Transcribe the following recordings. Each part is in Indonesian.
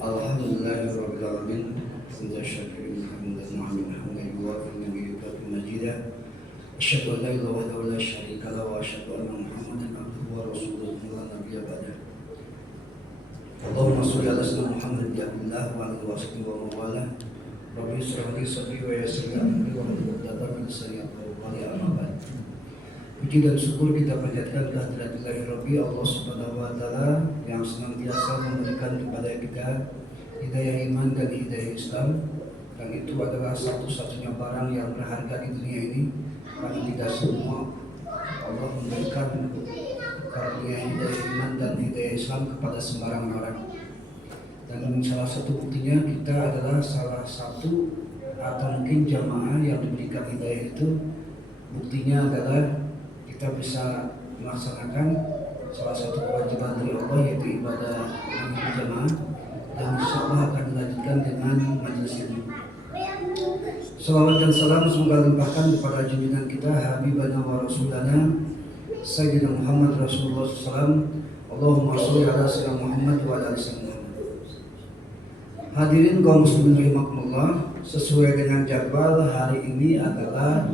Alhamdulillahirabbil alamin. Hamdan syakirin hamdan mu'minan hamdan yuwafi ni'matahu majidah. Asyhadu an la ilaha illallah wa la syarika lahu wa asyhadu anna Muhammadan abduhu wa rasuluhu la nabiyya ba'dah. Allahumma shalli ala sayyidina Muhammad bi abdillah wa alihi wa sahbihi wa mawala. Rabbi shrah li sadri wa yassir li amri wa hlul 'uqdatam min lisani yafqahu qawli. Amma ba'd. Puji dan syukur kita panjatkan kehadirat Rabbi Allah Subhanahu wa taala yang senantiasa memberikan kepada kita hidayah iman dan hidayah Islam, dan itu adalah satu-satunya barang yang berharga di dunia ini, karena tidak semua Allah memberikan karunia hidayah iman dan hidayah Islam kepada sembarang orang. Dan salah satu buktinya kita adalah salah satu atau mungkin jamaah yang diberikan hidayah itu. Buktinya adalah kita bisa melaksanakan salah satu kewajiban dari Allah, yaitu ibadah berjamaah, dan insyaallah akan dilanjutkan dengan majelis ini. Salawat dan salam semoga limpahkan kepada junjungan kita Habibana wa Rasulana Sayyidina Muhammad Rasulullah SAW. Allahumma sholli ala sayyidina Muhammad wa ala ali sayyidina Muhammad. Hadirin kaum muslimin rahimakumullah, sesuai dengan jadwal hari ini adalah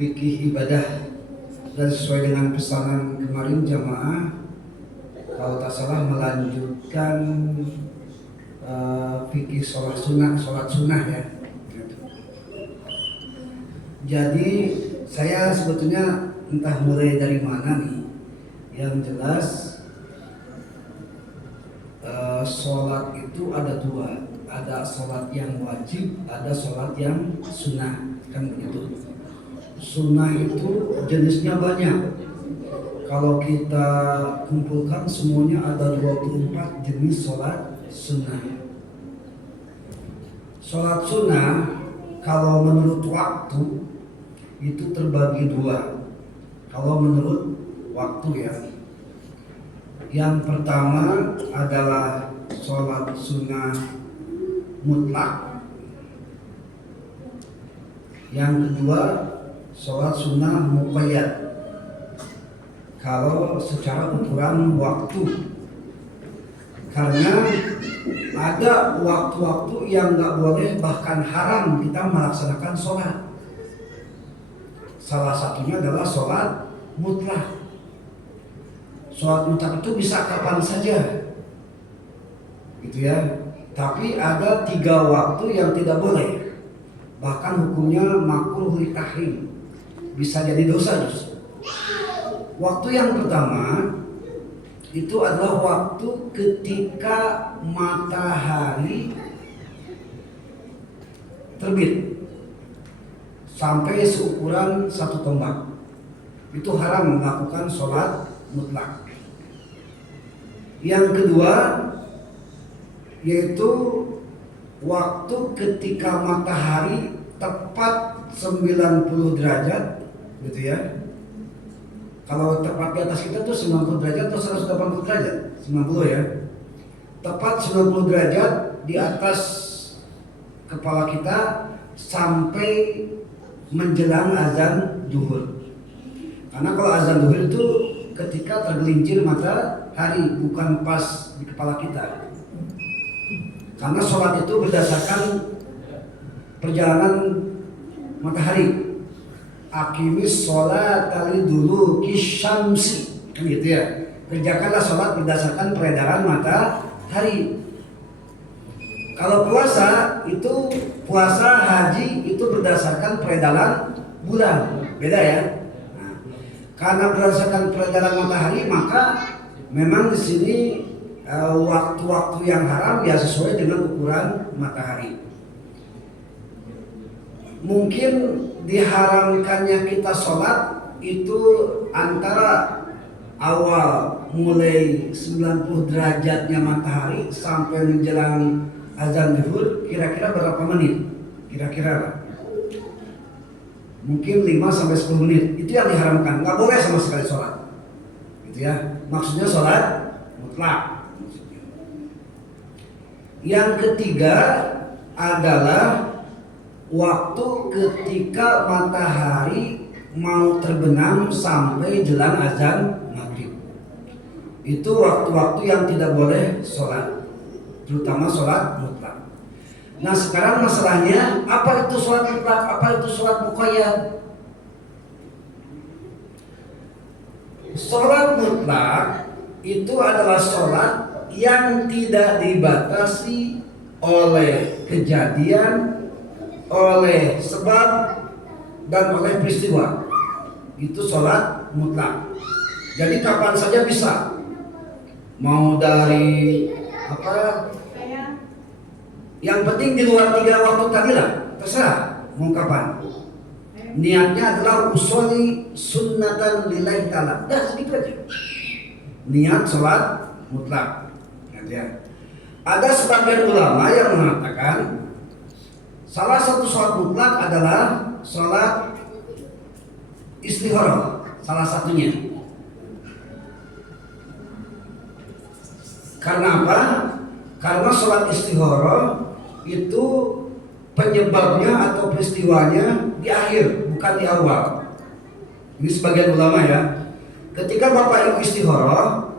fikih ibadah, dan sesuai dengan pesanan kemarin jamaah kalau tak salah melanjutkan fikih sholat sunnah ya. Jadi saya sebetulnya entah mulai dari mana nih. Yang jelas sholat itu ada dua, ada sholat yang wajib, ada sholat yang sunnah, kan begitu. Sunnah itu jenisnya banyak. Kalau kita kumpulkan semuanya ada 24 jenis sholat sunnah. Sholat sunnah kalau menurut waktu itu terbagi dua. Kalau menurut waktu ya, yang pertama adalah sholat sunnah mutlak. Yang kedua sholat sunnah muqayyad, kalau secara ukuran waktu. Karena ada waktu-waktu yang nggak boleh, bahkan haram kita melaksanakan sholat. Salah satunya adalah sholat mutlak. Sholat mutlak itu bisa kapan saja, gitu ya. Tapi ada 3 waktu yang tidak boleh, bahkan hukumnya makruh li tahrim, bisa jadi dosa justru. Waktu yang pertama itu adalah waktu ketika matahari terbit sampai seukuran 1 tombak. Itu haram melakukan sholat mutlak. Yang kedua yaitu waktu ketika matahari tepat 90 derajat, gitu ya. Kalau tepat di atas kita tuh 90 derajat atau 180 derajat? 90 ya. Tepat 90 derajat di atas kepala kita sampai menjelang azan zuhur. Karena kalau azan zuhur itu ketika tergelincir matahari, bukan pas di kepala kita. Karena sholat itu berdasarkan perjalanan matahari. Aqimis sholat tali dulu kisyamsi, kan gitu ya. Kerjakanlah sholat berdasarkan peredaran matahari. Kalau puasa itu, puasa haji itu berdasarkan peredaran bulan, beda ya. Nah, karena berdasarkan peredaran matahari, maka memang di sini waktu-waktu yang haram ya sesuai dengan ukuran matahari. Mungkin diharamkannya kita sholat itu antara awal mulai 90 derajatnya matahari sampai menjelang azan zuhur, kira-kira berapa menit? Kira-kira mungkin 5 sampai 10 menit. Itu yang diharamkan, nggak boleh sama sekali sholat, gitu ya. Maksudnya sholat mutlak. Yang ketiga adalah waktu ketika matahari mau terbenam sampai jelang azan maghrib. itu waktu-waktu yang tidak boleh sholat, terutama sholat mutlak. Nah sekarang masalahnya, apa itu sholat mutlak, apa itu sholat muqayyad? Sholat mutlak itu adalah sholat yang tidak dibatasi oleh kejadian, oleh sebab, dan oleh peristiwa. Itu sholat mutlak. Jadi kapan saja bisa. Mau dari apa? Yang penting di luar 3 waktu tadi lah, terserah mau kapan. Niatnya adalah usolli sunnatan lillahi ta'ala. Dah segitu aja. Niat sholat mutlak. Ya. Ada sebagian ulama yang mengatakan salah satu sholat mutlak adalah sholat istikharah, salah satunya. Karena apa? Karena sholat istikharah itu penyebabnya atau peristiwanya di akhir, bukan di awal. Ini sebagian ulama ya. Ketika Bapak Ibu istikharah,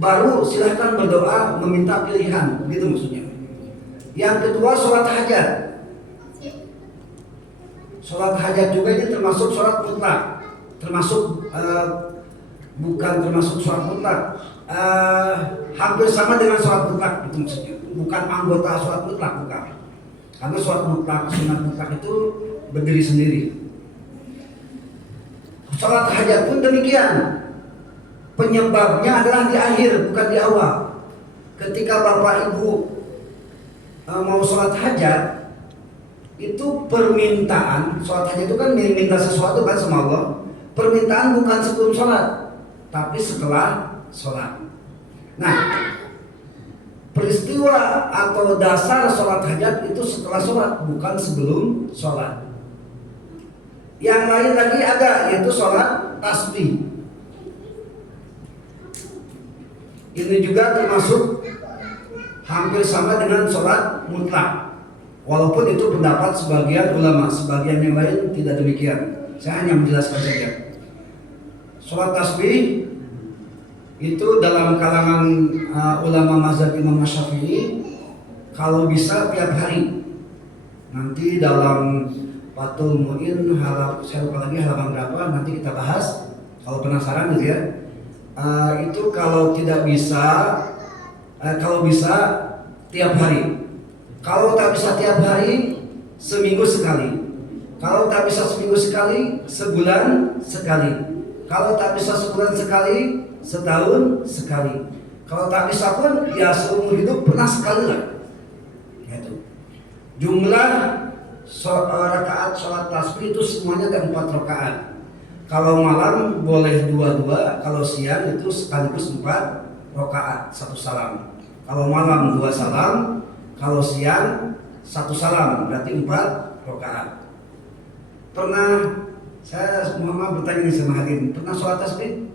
baru silahkan berdoa meminta pilihan, gitu maksudnya. Yang kedua sholat hajat. Sholat hajat juga ini termasuk sholat mutlak, termasuk bukan termasuk sholat mutlak, hampir sama dengan sholat mutlak, itu maksudnya. Bukan anggota sholat mutlak, bukan. Karena sholat mutlak, sunat mutlak itu berdiri sendiri. Sholat hajat pun demikian. Penyebabnya adalah di akhir, bukan di awal. Ketika Bapak Ibu mau sholat hajat, itu permintaan. Sholat hajat itu kan minta sesuatu kan sama Allah. Permintaan bukan sebelum sholat, tapi setelah sholat. Nah, peristiwa atau dasar sholat hajat itu setelah sholat, bukan sebelum sholat. Yang lain lagi ada, yaitu sholat tasbih. Ini juga termasuk hampir sama dengan sholat mutlak. Walaupun itu pendapat sebagian ulama, sebagian yang lain tidak demikian. Saya hanya menjelaskan saja. Sholat tasbih itu dalam kalangan ulama mazhab Imam Syafi'i, kalau bisa tiap hari. Nanti dalam Fathul Mu'in saya lupa lagi halaman berapa, nanti kita bahas. Kalau penasaran gitu ya. Itu kalau tidak bisa, kalau bisa tiap hari. Kalau tak bisa tiap hari, seminggu sekali. Kalau tak bisa seminggu sekali, sebulan sekali. Kalau tak bisa sebulan sekali, setahun sekali. Kalau tak bisa pun, ya seumur hidup pernah sekali lah. Gitu. Jumlah rakaat sholat tasbih itu semuanya ada 4 rakaat. Kalau malam boleh 2-2, kalau siang itu sekaligus 4 rakaat, 1 salam. Kalau malam 2 salam, kalau siang 1 salam, berarti 4 rakaat. Pernah saya mama bertanya sama hadirin, pernah sholat tasbih?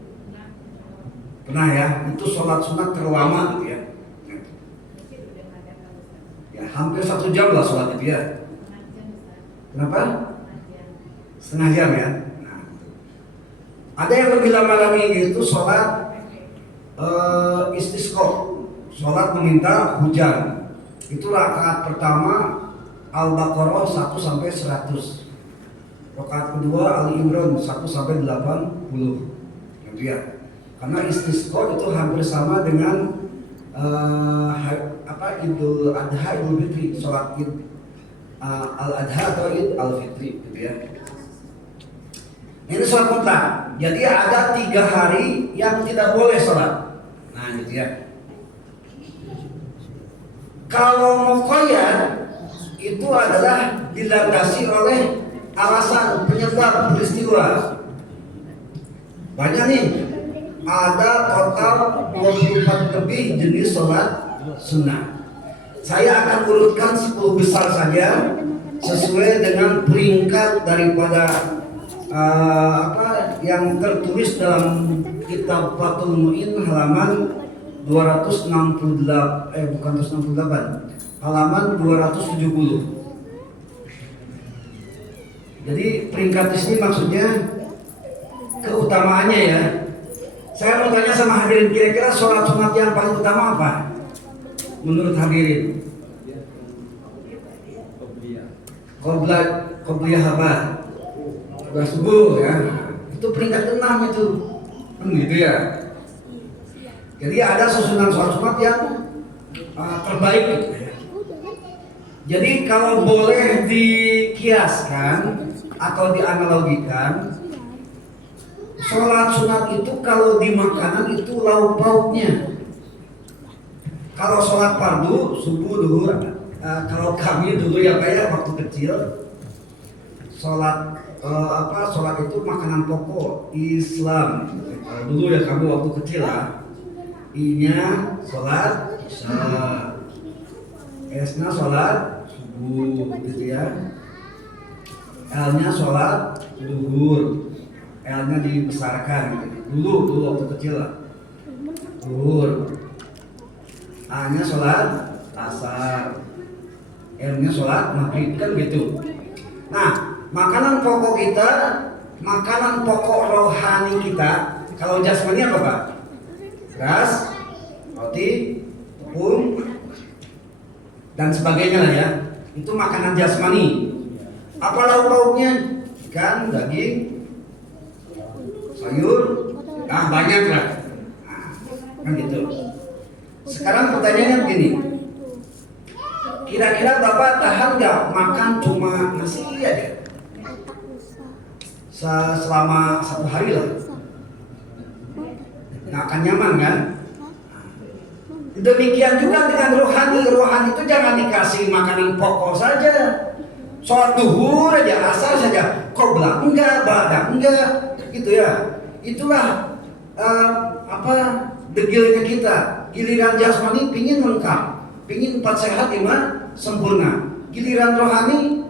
Pernah ya, itu sholat sunat terlama gitu ya. Ya hampir 1 jam lah sholat itu ya. Kenapa? Setengah jam ya. Ada yang lebih lama lagi, yaitu sholat istisqa, sholat meminta hujan. Itu rakaat pertama Al-Baqarah 1 sampai 100. Rakaat kedua Ali Imran 1 sampai 80. Gitu ya. Karena istisqa itu hampir sama dengan Idul Adha, Idul Fitri, sholat Id Al-Adha atau Id Al-Fitri gitu ya. Ini sholat mutlak. Jadi ada 3 hari yang tidak boleh sholat. Nah gitu ya. Kalau muqayyad itu adalah dilandasi oleh alasan, penyebab, peristiwa. Banyak nih. Ada total 24 lebih jenis sholat sunnah. Saya akan urutkan 10 besar saja sesuai dengan peringkat daripada yang tertulis dalam kitab Fathul Mu'in halaman 268, halaman 270. Jadi peringkat di sini maksudnya keutamaannya ya. Saya mau tanya sama hadirin, kira-kira sholat sunat yang paling utama apa? Menurut hadirin? Qobliyah apa? Qobliyah subuh ya. Itu peringkat 6 itu. Gitu ya. Jadi ada susunan sholat sunat yang terbaik gitu ya. Jadi kalau boleh dikiaskan atau dianalogikan, sholat sunat itu kalau di makanan itu lauk pauknya. Kalau sholat fardu, subuh, duhur, kalau kami dulu ya kayak waktu kecil, sholat sholat itu makanan pokok Islam. Dulu ya kami waktu kecil lah, I-nya sholat isya, S-nya sholat subuh, gitu ya. L-nya sholat duhur, L-nya dibesarkan gitu. Dulu waktu kecil lah, duhur. A-nya sholat asar, M-nya sholat maghrib, kan gitu. Nah, makanan pokok kita, makanan pokok rohani kita, kalau jasmani apa Pak? Beras, roti, tepung, dan sebagainya lah ya. Itu makanan jasmani. Apa lauk pauknya? Ikan, daging, sayur, banyak lah. Nah, kan gitu. Sekarang pertanyaannya begini, kira-kira Bapak tahan nggak makan cuma nasi aja selama 1 hari lah? Nggak akan nyaman kan? Demikian juga dengan rohani. Rohani itu jangan dikasih makanan pokok saja, sholat duhur aja, asar saja, qobliyah enggak, ba'dah enggak, gitu ya. Itulah degilnya kita. Giliran jasmani pingin lengkap, pingin 4 sehat 5 sempurna. Giliran rohani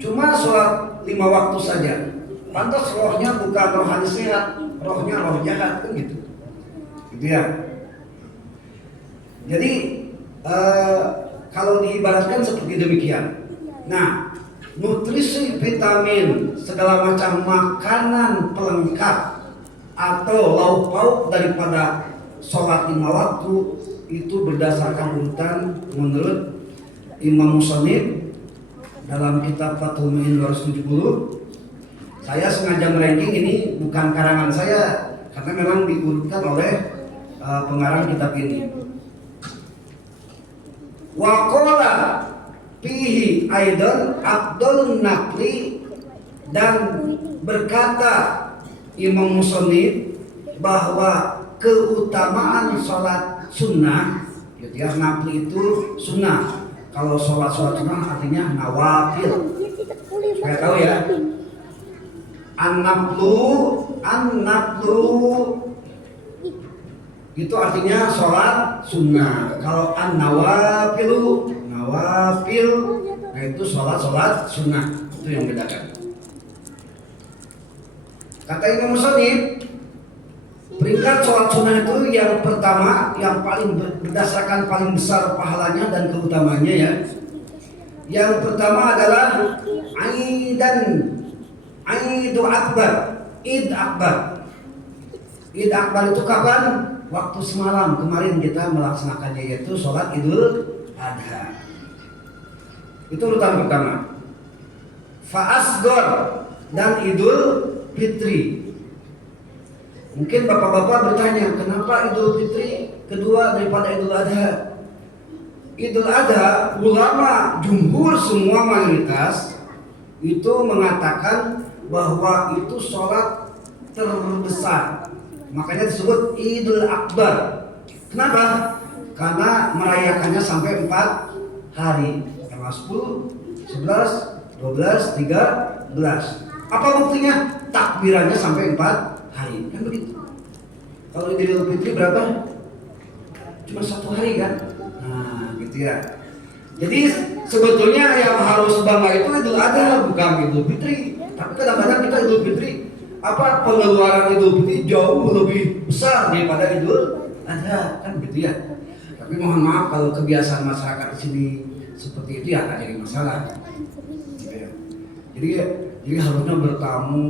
cuma sholat 5 waktu saja. Pantas rohnya bukan rohani sehat, rohnya roh jahat, kan gitu. Gitu ya. Jadi kalau diibaratkan seperti demikian. Nah, nutrisi, vitamin, segala macam makanan pelengkap atau lauk pauk daripada sholat 5 waktu itu berdasarkan urutan menurut Imam Musannif dalam kitab Fathul Mu'in 270. Saya sengaja meranking ini, bukan karangan saya, karena memang diurutkan oleh pengarang kitab ini. Waqala fihi aidan Abdul Naqli, dan berkata Imam Musannif bahwa keutamaan sholat sunnah, gitu ya, nafli itu sunnah. Kalau sholat sunnah artinya nawafil. Supaya tahu ya, an-naflu itu artinya sholat sunnah. Kalau an-nawafil, nah itu sholat sunnah. Itu yang bedakan. Kata Imam Musannif, peringkat sholat sunnah itu yang pertama, yang paling berdasarkan paling besar pahalanya dan keutamanya ya. Yang pertama adalah Idul Akbar. Id Akbar itu kapan? Waktu semalam kemarin kita melaksanakannya, yaitu sholat Idul Adha. Itu urutan pertama. Fa'asgor dan Idul Fitri. Mungkin bapak-bapak bertanya, kenapa Idul Fitri kedua daripada Idul Adha? Idul Adha, ulama jumhur semua mayoritas itu mengatakan bahwa itu sholat terbesar. Makanya disebut Idul Akbar. Kenapa? Karena merayakannya sampai 4 hari. Tanggal 10, 11, 12, 13. Apa buktinya? Takbirannya sampai 4 hari. Kan begitu. Kalau Idul Fitri berapa? Cuma 1 hari kan? Nah, gitu ya. Jadi sebetulnya yang harus bangga itu Idul Adha, bukan Idul Fitri. Tapi kadang-kadang kita Idul Fitri, pengeluaran Idul Fitri jauh lebih besar daripada Idul Adha, kan gitu ya. Tapi mohon maaf kalau kebiasaan masyarakat di sini seperti itu ya, nggak jadi masalah. Jadi harusnya bertamu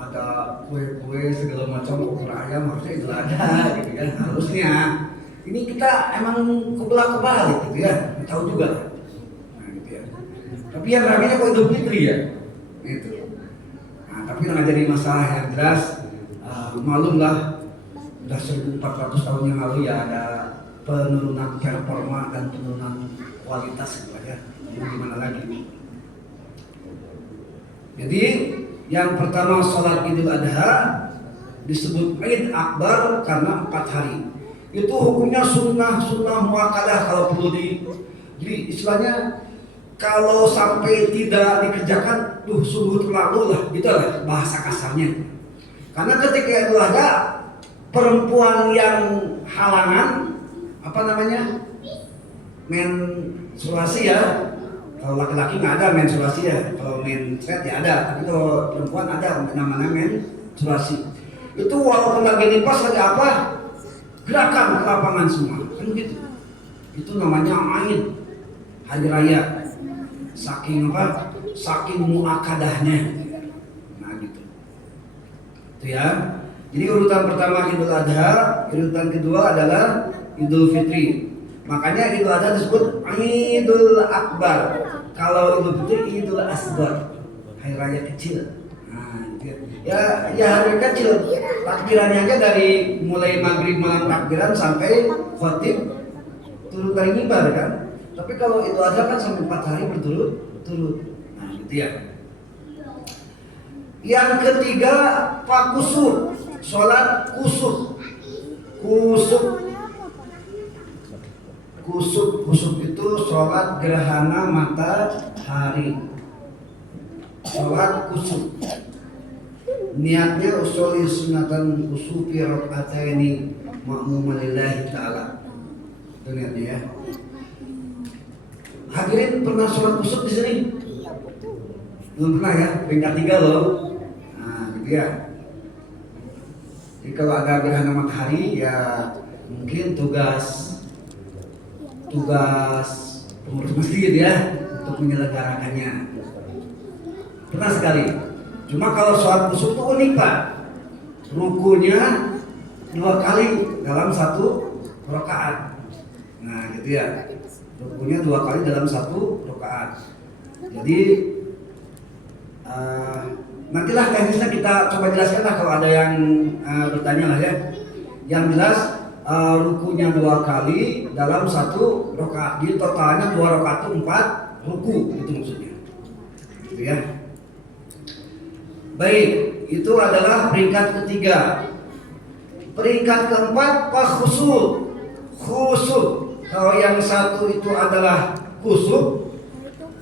ada kue-kue segala macam opor ayam harusnya Idul Adha gitu kan harusnya. Ini kita emang kebalik gitu ya, tahu juga. Nah, gitu ya. Tapi yang ramenya kok Idul Fitri ya, gitu. Nah, tapi nggak jadi masalah yang jelas. Malum lah, udah 1400 tahun yang lalu ya ada penurunan performa dan penurunan kualitas gitu ya. Gimana lagi? Jadi yang pertama sholat Idul Adha disebut Id Akbar karena 4 hari. Itu hukumnya sunnah muakkadah kalau perlu jadi istilahnya kalau sampai tidak dikerjakan sungguh terlalu lah gitu lah bahasa kasarnya. Karena ketika Idul Adha perempuan yang halangan menstruasi ya. Kalau laki-laki nggak ada menstruasi ya, kalau menstruasi ya ada, tapi kalau perempuan ada namanya menstruasi. Itu walaupun lagi nifas lagi apa, gerakan ke lapangan semua, kan gitu. Itu namanya Aid, hari raya. Saking muakadahnya. Nah gitu. Itu ya. Jadi urutan pertama Idul Adha, urutan kedua adalah Idul Fitri. Makanya Idul Adha disebut Idul Akbar. Kalau Idul Fitri Idul Asghar, hari raya kecil. Nah, gitu. Ya hari kecil. Takbirannya aja dari mulai maghrib malam takbiran sampai khotib turun dari mimbar kan. Tapi kalau Idul Adha kan sampai 4 hari berturut-turut. Nah, gitu ya. Yang ketiga Pak Kusuf, sholat kusuf. Kusuf itu sholat gerhana matahari. Sholat kusuf. Niatnya usuli sunatan kusufi raka'ataini ma'muman lillahi ta'ala. Itu niatnya ya. Hadirin pernah sholat kusuf di sini? Belum pernah ya, peringkat 3 loh. Nah, gitu ya. Jadi kalau ada gerhana matahari ya mungkin tugas pengurus masjid ya untuk menyelenggarakannya. Pernah sekali. Cuma kalau sholat kusuf itu unik Pak. Rukunya 2 kali dalam 1 rakaat. Nah gitu ya. Rukunya 2 kali dalam 1 rakaat. Jadi nantilah teknisnya kita coba jelaskan lah kalau ada yang bertanya lah ya. Yang jelas rukunya 2 kali dalam 1 rakaat. Jadi totalnya 2 rakaat itu 4 ruku itu maksudnya. Gitu ya. Baik, itu adalah peringkat ketiga. Peringkat keempat khusyuk. Kalau yang satu itu adalah kusuk,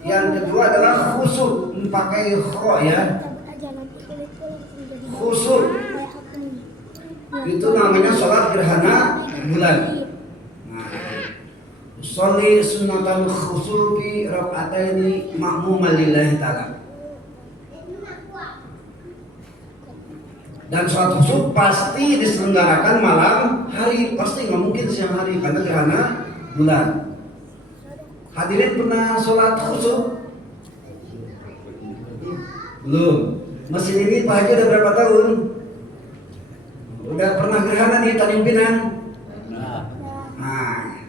yang kedua adalah khusyuk, pakai kho ya. Khusyuk itu namanya sholat gerhana bulan. Nah, sholli sunatan khusyuki raka'ataini ma'muman lillahi ta'ala. Dan sholat khusyuk pasti diselenggarakan malam hari, pasti nggak mungkin siang hari karena gerhana bulan. Hadirin pernah sholat khusyuk? Belum. Mesin ini Pak Haji udah berapa tahun? Udah pernah gerhana nih Tanjung Pinang? Nah,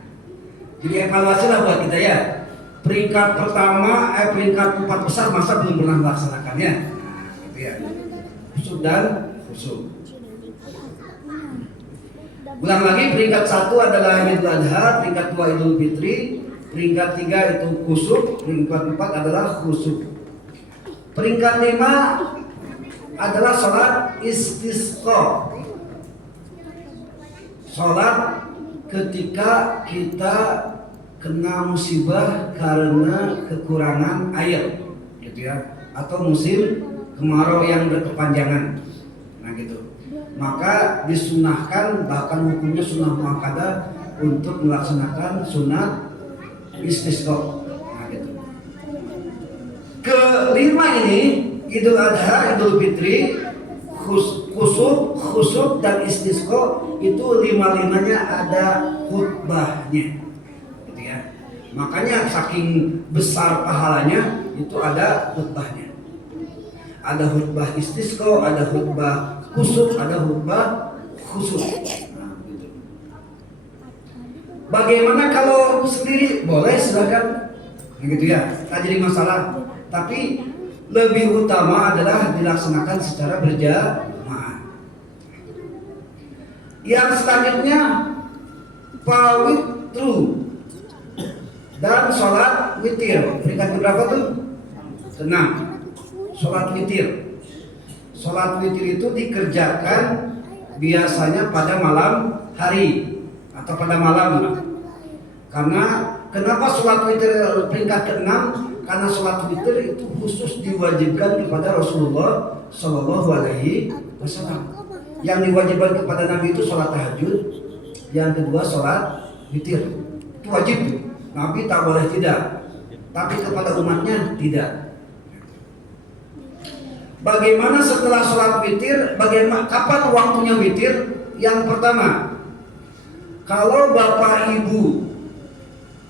jadi evaluasi lah buat kita ya. Peringkat pertama, peringkat 4 besar masa belum pernah melaksanakannya. Nah, gitu ya. Khusyuk dan khusyuk. Ulang lagi, peringkat 1 adalah Idul Adha, peringkat 2 Idul Fitri, peringkat 3 itu khusyuk, peringkat 4 adalah khusyuk. Peringkat 5 adalah sholat istisqa. Sholat ketika kita kena musibah karena kekurangan air, gitu ya, atau musim kemarau yang berkepanjangan. Nah gitu. Maka disunahkan, bahkan hukumnya sunnah muakkadah untuk melaksanakan sunat istisqa. Nah gitu. Kelima ini Idul Adha, Idul Fitri, khusyuk dan istisqa itu 5-5-nya ada khutbahnya. Gitu ya. Makanya saking besar pahalanya itu ada khutbahnya. Ada khutbah istisqa, ada khutbah kusuf, ada khutbah khusus. Nah, gitu. Bagaimana kalau sendiri? Boleh, silakan. Gitu ya, tak jadi masalah. Tapi lebih utama adalah dilaksanakan secara berjamaah. Yang selanjutnya pawitru dan sholat witir. Peringkat berapa tuh? 6. Sholat witir. Sholat witir itu dikerjakan biasanya pada malam hari atau pada malam. Karena kenapa sholat witir peringkat ke-6? Karena sholat witir itu khusus diwajibkan kepada Rasulullah Shallallahu Alaihi Wasallam. Yang diwajibkan kepada Nabi itu sholat tahajud, yang kedua sholat witir. Itu wajib tuh. Nabi tak boleh tidak, tapi kepada umatnya tidak. Bagaimana setelah sholat witir? Bagaimana kapan waktunya witir? Yang pertama, kalau bapak ibu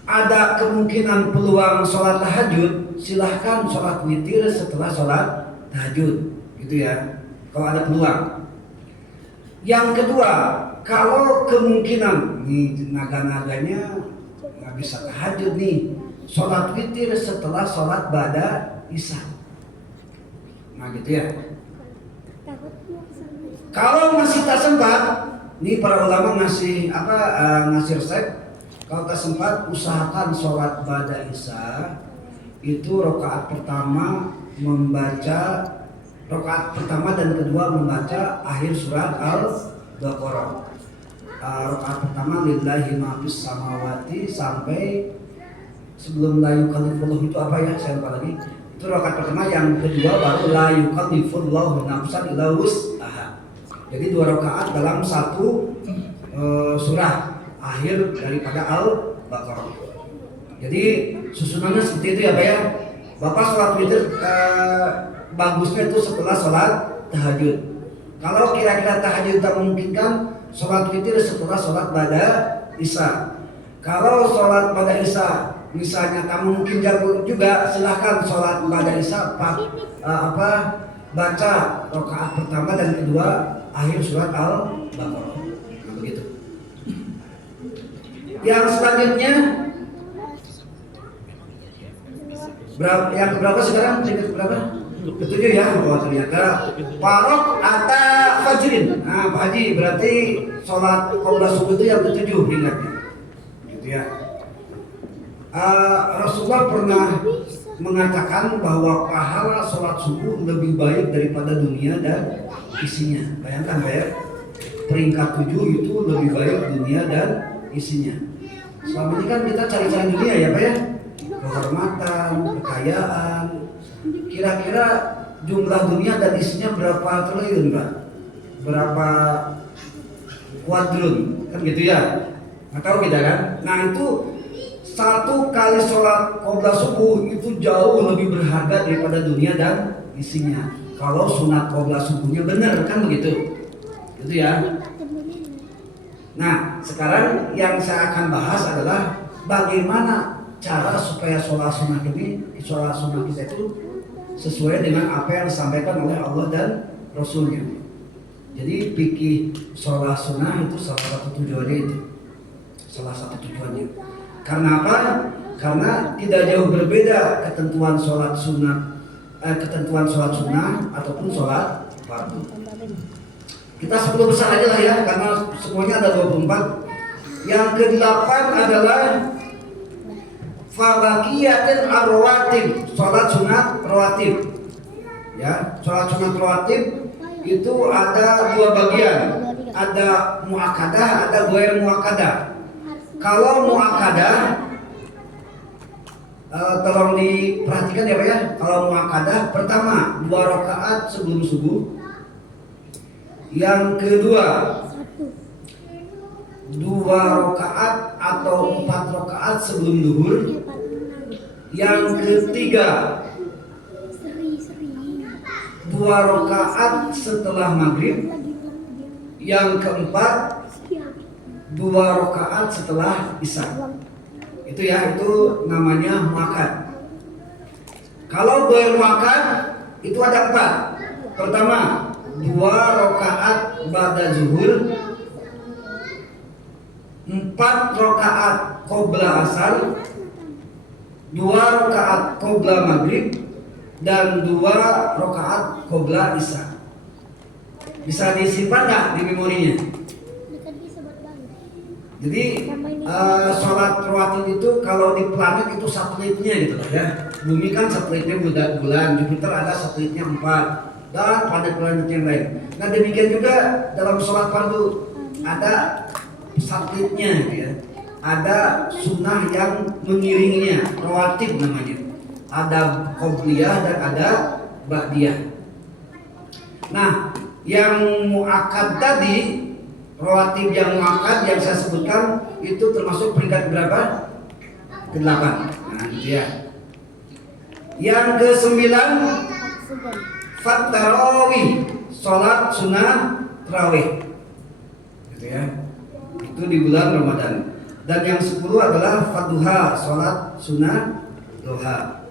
ada kemungkinan peluang sholat tahajud, silahkan sholat witir setelah sholat tahajud, gitu ya. Kalau ada peluang. Yang kedua, kalau kemungkinan nih naga-naganya nggak bisa tahajud nih, sholat witir setelah sholat ba'da isya. Nah gitu ya. Kalau masih tak sempat, nih para ulama ngasih ngasih resep. Kalau tak sempat, usahakan sholat ba'da isya itu rakaat pertama membaca, rakaat pertama dan kedua membaca akhir surat Al-Baqarah. Rakaat pertama lillahi ma fis samawati sampai sebelum la yukallifullahu itu apa ya, saya lupa lagi. Itu rakaat pertama. Yang kedua baru la yukallifullahu nafsan illa wus'aha. Jadi 2 rakaat dalam satu surah akhir daripada Al-Baqarah. Jadi susunannya seperti itu ya Pak ya. Bapak sholat witir bagusnya itu setelah sholat tahajud. Kalau kira-kira tahajud tak memungkinkan, sholat witir setelah sholat ba'da isya. Kalau sholat ba'da isya misalnya kamu mungkin jago juga, silahkan sholat ba'da isya baca rakaat pertama dan kedua akhir surat Al-Baqarah. Nah, begitu. Yang selanjutnya yang berapa sekarang? Tingkat berapa? Ketujuh ya. Oh ternyata parok ata fajrin. Nah Pak Haji, berarti sholat qobliyah subuh itu yang ketujuh tingkatnya. Gitu ya. Rasulullah pernah mengatakan bahwa pahala sholat subuh lebih baik daripada dunia dan isinya. Bayangkan Pak ya, peringkat 7 itu lebih baik dunia dan isinya. Selama ini kan kita cari-cari dunia ya Pak ya, kehormatan, kekayaan. Kira-kira jumlah dunia dan isinya berapa triliun Pak? Berapa kuadron? Kan gitu ya. Nggak tahu kita kan? Nah itu 1 kali sholat qobliyah subuh itu jauh lebih berharga daripada dunia dan isinya. Kalau sunat qobliyah subuhnya benar kan begitu? Gitu ya. Nah sekarang yang saya akan bahas adalah bagaimana cara supaya sholat sunnah kita itu sesuai dengan apa yang disampaikan oleh Allah dan Rasulnya. Jadi fikih sholat sunnah itu salah satu tujuannya itu. Salah satu tujuannya. Karena apa? Karena tidak jauh berbeda ketentuan sholat sunnah ataupun sholat fardu. Kita 10 besar aja lah ya, karena semuanya ada 24. Yang ke-8 adalah fabaqiyatin ar-rawatib, sholat sunat rawatib. Ya, sholat sunat rawatib itu ada 2 bagian. Ada muakkadah, ada ghair muakkadah. Kalau muakkadah tolong diperhatikan ya Pak ya. Kalau muakkadah pertama 2 rakaat sebelum subuh. Yang kedua 2 rakaat atau 4 rakaat sebelum zuhur. Yang ketiga 2 rakaat setelah maghrib. Yang keempat 2 rakaat setelah isya. Itu ya, itu namanya muakkad. Kalau ghair muakkad itu ada 4. Pertama, 2 rakaat ba'da zuhur, 4 rakaat qabla asar, 2 rakaat qabla maghrib, dan 2 rakaat qabla isya. Bisa disimpan nggak di memorinya? Jadi sholat rawatib itu kalau di planet itu satelitnya gitu lah ya. Bumi kan satelitnya bulan, Jupiter ada satelitnya 4, dan planet-planet yang lain. Nah demikian juga dalam sholat fardu ada satelitnya gitu ya. Ada sunnah yang mengiringinya, rawatib namanya. Ada qobliyah dan ada ba'diyah. Nah, yang muakkad tadi, rawatib yang muakkad yang saya sebutkan itu termasuk peringkat berapa? Ke-8. Nah, gitu ya. Yang ke-9, fat tarawih, sholat sunnah tarawih. Gitu ya. Itu di bulan Ramadan. Dan yang 10 adalah fat duha, sholat sunnah duha.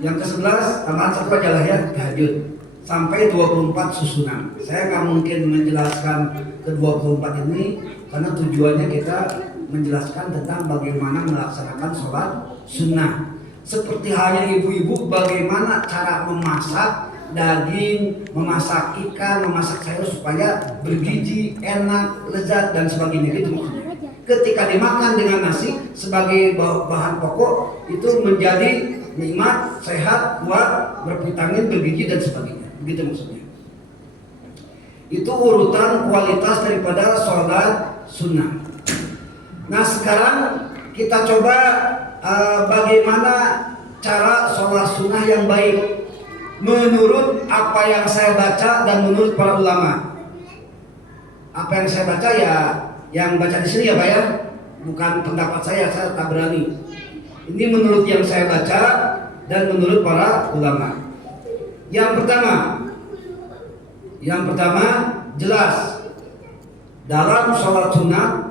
Yang ke-11 tambahan 1 aja lah ya, tahajud. Sampai 24 susunan. Saya nggak mungkin menjelaskan ke-24 ini karena tujuannya kita menjelaskan tentang bagaimana melaksanakan sholat sunnah. Seperti halnya ibu-ibu bagaimana cara memasak daging, memasak ikan, memasak sayur supaya bergizi, enak, lezat dan sebagainya gitu maksudnya. Ketika dimakan dengan nasi sebagai bahan pokok itu menjadi nikmat, sehat, kuat, bervitamin, bergizi dan sebagainya. Begitu maksudnya. Itu urutan kualitas daripada sholat sunnah. Nah sekarang kita coba bagaimana cara sholat sunnah yang baik menurut apa yang saya baca dan menurut para ulama. Apa yang saya baca ya yang baca di sini ya Pak ya, bukan pendapat saya tak berani. Ini menurut yang saya baca dan menurut para ulama. Yang pertama jelas dalam sholat sunnah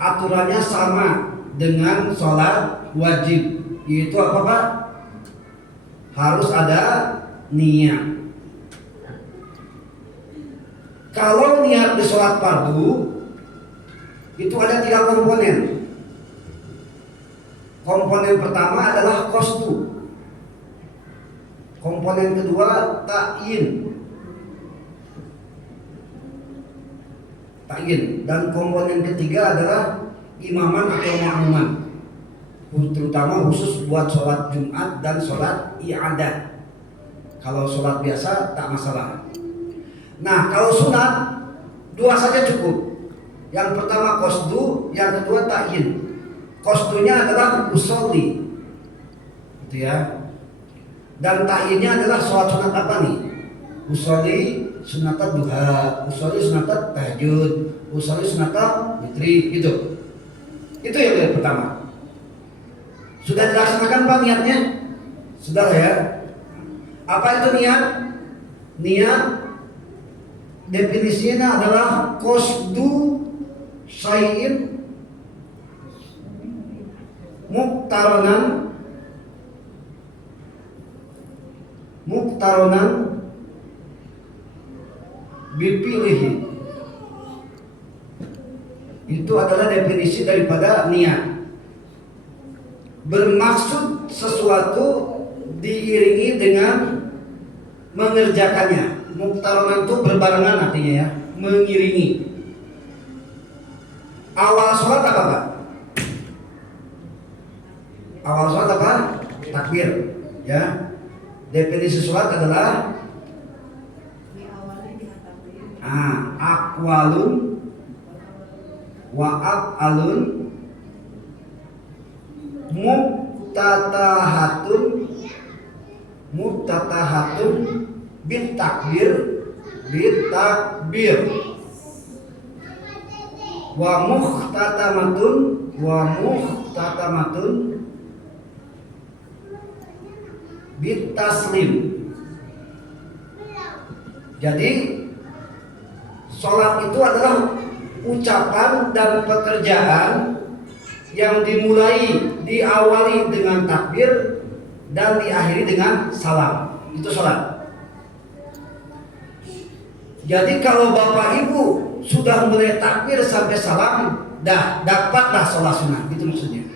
aturannya sama dengan sholat wajib, yaitu apa Pak? Harus ada niat. Kalau niat di sholat fardu itu ada 3 komponen. Komponen pertama adalah qasdu. Komponen kedua ta'yin. Dan komponen ketiga adalah imaman atau ma'muman. Terutama khusus buat sholat Jumat dan sholat i'adah. Kalau sholat biasa tak masalah. Nah kalau sunat 2 saja cukup. Yang pertama qasdu, yang kedua ta'yin. Qasdunya adalah usolli, gitu ya. Dan ta'yinnya adalah sholat sunat apa nih? Usolli sunat duha, usolli sunat tahajud, usolli sunat witri, gitu. Itu yang pertama. Sudah dilaksanakan Pak niatnya? Sudah ya. Apa itu niat? Niat definisinya adalah qasdu syai'in muktaronan bipilihi. Itu adalah definisi daripada niat. Bermaksud sesuatu diiringi dengan mengerjakannya. Muktaronan itu berbarengan artinya ya, mengiringi. Awal sholat apa Pak? Awal sholat apa? Takbir, ya. Definisi sholat adalah aqwalun wa af'alun muftatahatun bitakbir wa muhtatamatun bitaslim. Jadi sholat itu adalah ucapan dan pekerjaan yang diawali dengan takbir, dan diakhiri dengan salam. Itu sholat. Jadi kalau bapak ibu sudah mulai takbir sampai salam, dapatlah sholat sunnah. Itu maksudnya.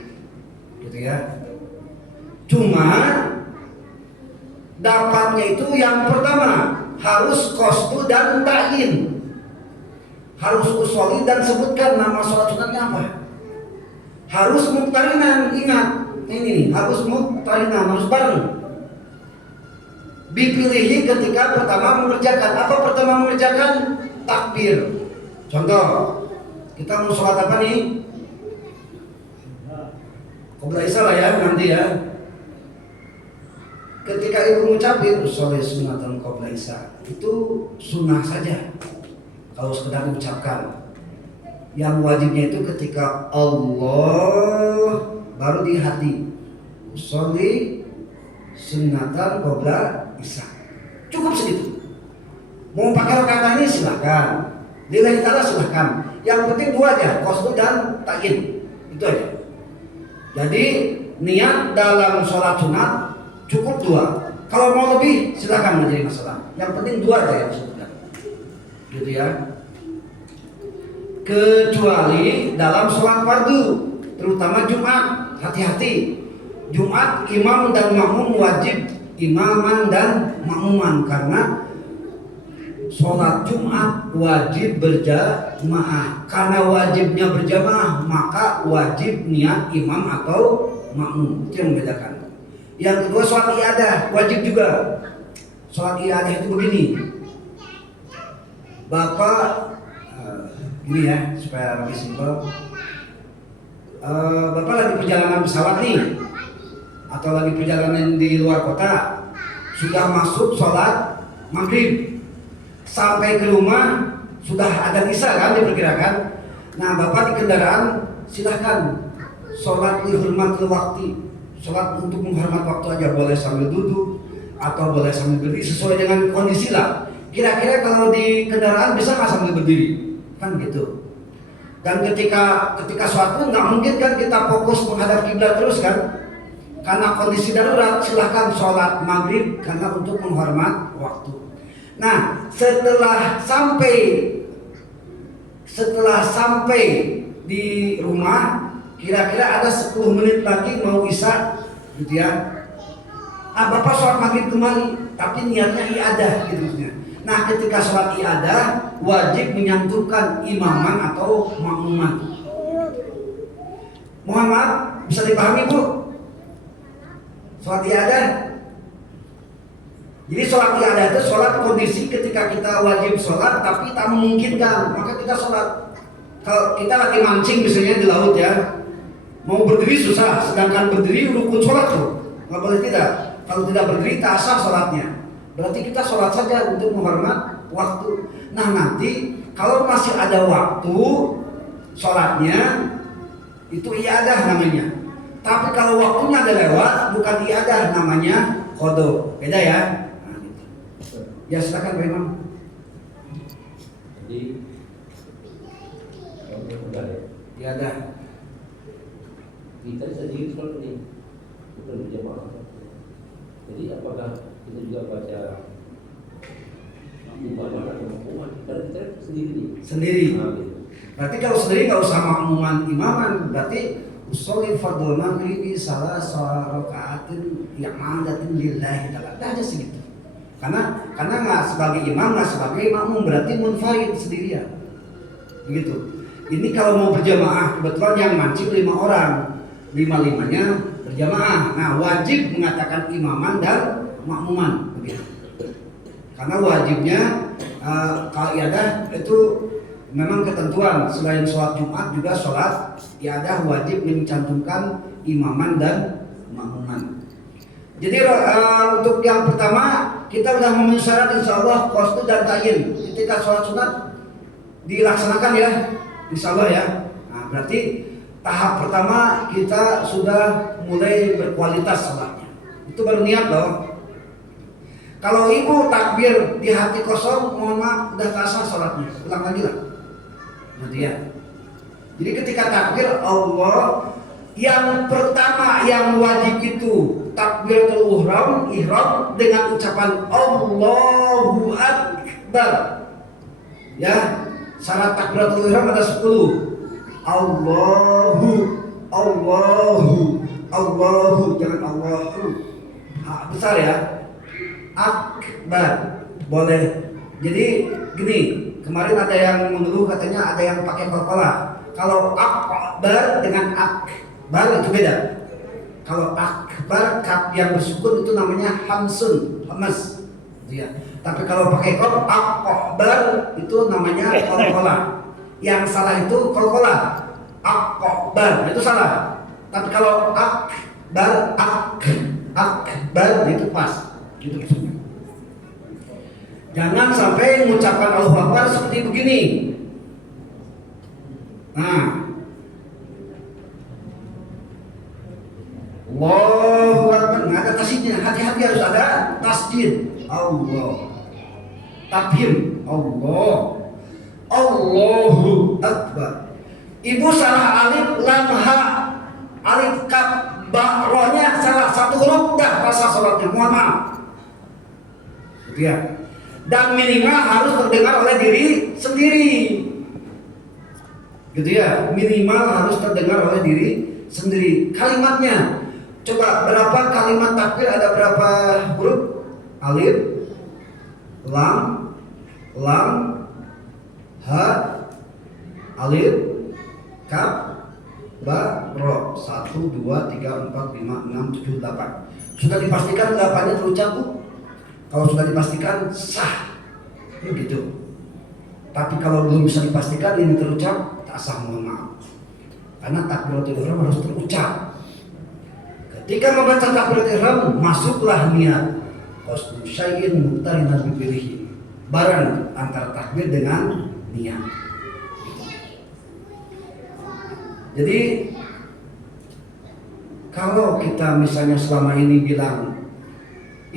Gitu ya. Cuma dapatnya itu yang pertama harus qasdu dan ta'yin. Harus usolli dan sebutkan nama sholat sunatnya apa. Harus muqtarinan, ingat ini harus muqtarinan, harus bareng. Dipilih ketika pertama mengerjakan. Apa pertama mengerjakan? Takbir. Contoh, kita mau sholat apa nih? Qobla Isya lah ya nanti ya. Ketika ibu mengucapin usolli sunatan qobla Isya, itu sunnah saja. Kalau sekedar mengucapkan, yang wajibnya itu ketika Allah baru di hati usolli sunatan qobla Isya. Cukup segitu. Mau pakai rakaat ini silahkan, lillahi ta'ala silahkan. Yang penting dua aja, qasdu dan ta'yin. Itu aja. Jadi niat dalam sholat sunat cukup dua. Kalau mau lebih silahkan, menjadi masalah. Yang penting dua aja yang disebutkan. Gitu ya. Kecuali dalam sholat fardu, terutama Jumat, hati-hati. Jumat imam dan makmum wajib imaman dan makmuman, karena sholat Jumat wajib berjamaah. Karena wajibnya berjamaah, maka wajib niat imam atau makmum. Itu yang membedakan. Yang kedua sholat iadah wajib juga. Sholat iadah itu begini. Bapak ini ya supaya lebih simpel. Bapak lagi perjalanan pesawat nih, atau lagi perjalanan di luar kota, sudah masuk sholat maghrib, sampai ke rumah sudah adzan isya kan diperkirakan. Nah bapak di kendaraan silahkan sholat lihurmatil waktu, sholat untuk menghormat waktu aja, boleh sambil duduk atau boleh sambil berdiri sesuai dengan kondisi lah. Kira-kira kalau di kendaraan bisa nggak sambil berdiri? Kan gitu. Dan ketika sholat pun nggak mungkin kan kita fokus menghadap kiblat terus kan, karena kondisi darurat. Silahkan sholat maghrib karena untuk menghormat waktu. Nah setelah sampai di rumah, kira-kira ada 10 menit lagi mau isya gitu ya. Bapak sholat maghrib kembali, tapi niatnya iadah gitu maksudnya. Nah ketika sholat iadah wajib menyantungkan imaman atau makmuman. Mohon maaf, bisa dipahami Bu? Sholat iadah. Jadi sholat iadah itu sholat kondisi ketika kita wajib sholat tapi tak memungkinkan, maka kita sholat. Kalau kita lagi mancing misalnya di laut ya, mau berdiri susah, sedangkan berdiri rukun sholat tuh, nggak boleh tidak. Kalau tidak berdiri tak sah sholatnya. Berarti kita sholat saja untuk menghormat waktu. Nah nanti kalau masih ada waktu sholatnya itu iadah namanya. Tapi kalau waktunya ada lewat, bukan iadah, namanya qada. Beda ya. Nah, gitu. Ya silakan Pak Imam. Jadi Iadah. Kita sendiri sholat ini bukan berjamaah. Jadi apakah kita juga baca imaman atau makmuman? Karena kita sendiri. Nah, gitu. Berarti kalau sendiri nggak usah makmuman imaman, berarti usolli fardhu maghribi salah rakaatin i'adatin lillahi ta'ala. Aja segitu. Karena nggak sebagai imam, nggak sebagai makmum, berarti munfarid sendirian. Begitu. Ini kalau mau berjamaah, kebetulan yang mancing 5 orang, 5-5-nya berjamaah. Nah wajib mengatakan imaman dan makmuman begitu. Karena wajibnya kalau iadah itu memang ketentuan, selain sholat Jumat juga sholat iadah wajib mencantumkan imaman dan makmuman. Jadi untuk yang pertama kita sudah memenuhi syarat insyaallah qasdu dan ta'yin. Ketika sholat sunat dilaksanakan ya insyaallah ya. Nah, berarti tahap pertama kita sudah mulai berkualitas sholatnya. Itu baru niat loh. Kalau ibu takbir di hati kosong, mohon maaf udah kasar sholatnya. Ulang lagi lah. Nanti ya. Jadi ketika takbir Allah, yang pertama yang wajib itu takbiratul ihram dengan ucapan Allahu Akbar. Ya, syarat takbiratul ihram ada 10. Allahu, jangan Allahu. Besar ya. Akbar. Boleh. Jadi gini, kemarin ada yang mengeluh katanya ada yang pakai qalqalah. Kalau akbar dengan akbar itu beda. Kalau akbar kaf yang bersukun itu namanya hamsun, hamas. Ya. Tapi kalau pakai qaf akbar itu namanya qalqalah. Yang salah itu qalqalah. Akbar itu salah. Tapi kalau akbar itu pas. Gitu maksudnya. Jangan sampai mengucapkan Allahu Akbar seperti begini. Nah, Allahu Akbar, nggak ada tasjidnya. Hati-hati harus ada tasjid. Allah. Tafhim. Allah. Allahu Akbar. Ibu salah alif lam ha. Alif kaf ba ro-nya salah satu huruf dah rasa salatnya. Mohon maaf. Gitu ya. Dan minimal harus terdengar oleh diri sendiri. Gitu ya. Minimal harus terdengar oleh diri sendiri. Kalimatnya. Coba berapa kalimat takbir ada berapa huruf? Alif, lam, ha, alif, kaf, ba, ro. 1, 2, 3, 4, 5, 6, 7, 8. Sudah dipastikan 8-nya terucap, Bu? Kalau sudah dipastikan sah. Ini gitu. Tapi kalau belum bisa dipastikan ini terucap, tak sah, mohon maaf. Karena takbiratul ihram harus terucap. Ketika membaca takbiratul ihram, masuklah niat qasdu syai'in muqtarinan bi fi'lihi. Bareng antara takbir dengan niat. Jadi kalau kita misalnya selama ini bilang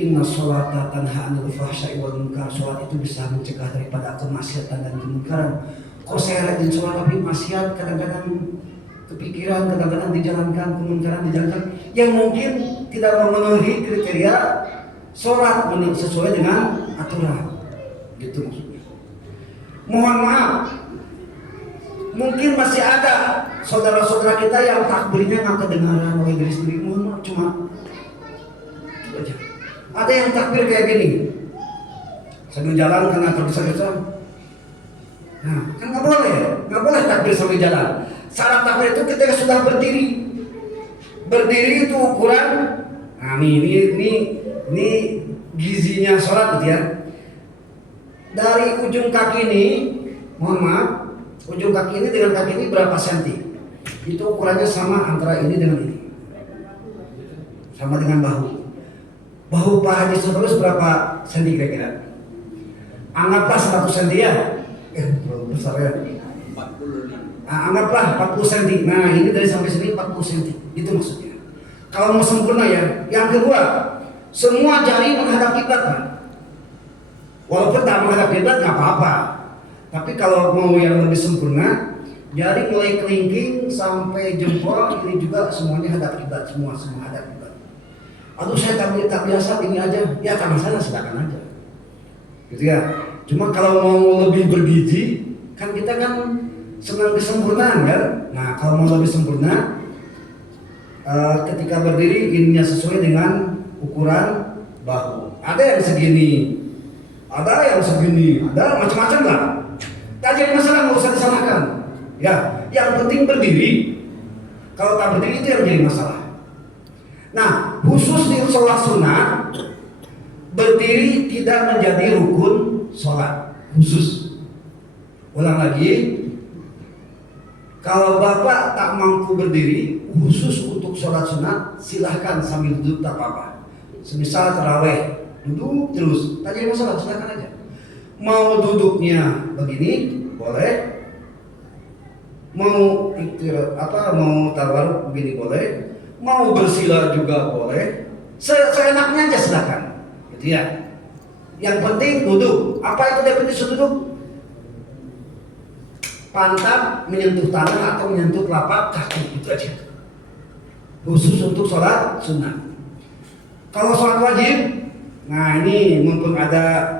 inna sholata tanha 'anil fahsya'i wal munkar, sholat itu bisa mencegah daripada kemaksiatan dan kemungkaran. Kok saya rajin sholat tapi maksiat kadang-kadang kepikiran, kadang-kadang dijalankan, kemungkaran dijalankan, yang mungkin tidak memenuhi kriteria sholat sesuai dengan aturan. Gitu maksudnya. Mohon maaf, mungkin masih ada saudara-saudara kita yang takbirnya nggak kedengaran oleh diri sendiri. Mohon maaf, cuma itu aja. Ada yang takbir kayak gini, sambil jalan karena tergesa-gesa. Nah, kan nggak boleh takbir sambil jalan. Syarat takbir itu ketika sudah berdiri. Berdiri itu ukuran. Nah, ini gizinya sholat gitu ya. Dari ujung kaki ini, mohon maaf, ujung kaki ini dengan kaki ini berapa senti? Itu ukurannya sama antara ini dengan ini. Sama dengan bahu. Bahu Pak Haji Sotrus berapa senti kira-kira? Anggaplah 100 senti ya. Terlalu besar ya. 45. Nah, anggaplah 40 cm. Nah, ini dari sampai sini 40 cm. Itu maksudnya. Kalau mau sempurna ya. Yang kedua, semua jari menghadap kiblat, Pak. Walaupun tak menghadap kiblat nggak apa-apa. Tapi kalau mau yang lebih sempurna, jari mulai kelingking sampai jempol ini juga semuanya hadap kiblat, semua hadap kiblat. Aduh, saya tak biasa ini aja. Ya, tak masalah, silakan aja. Gitu ya. Cuma kalau mau lebih bergizi, kan kita kan senang kesempurnaan kan. Nah, kalau mau lebih sempurna, ketika berdiri ininya sesuai dengan ukuran bahu. Ada yang segini, ada macam-macam lah. Tak jadi masalah, nggak usah disamakan. Ya, yang penting berdiri. Kalau tak berdiri itu yang jadi masalah. Nah, khusus di sholat sunnah, berdiri tidak menjadi rukun sholat khusus. Ulang lagi. Kalau Bapak tak mampu berdiri khusus untuk sholat sunat, silahkan sambil duduk tak apa-apa. Semisal terawih, duduk terus, tak jadi masalah, silahkan aja. Mau duduknya begini, boleh. Mau tawarruk begini boleh. Mau bersila juga boleh. Seenaknya aja silahkan, gitu ya. Yang penting duduk. Apa itu definisi duduk? Pantat menyentuh tanah atau menyentuh telapak kaki, itu aja. Khusus untuk sholat sunnah. Kalau sholat wajib, nah ini mumpung ada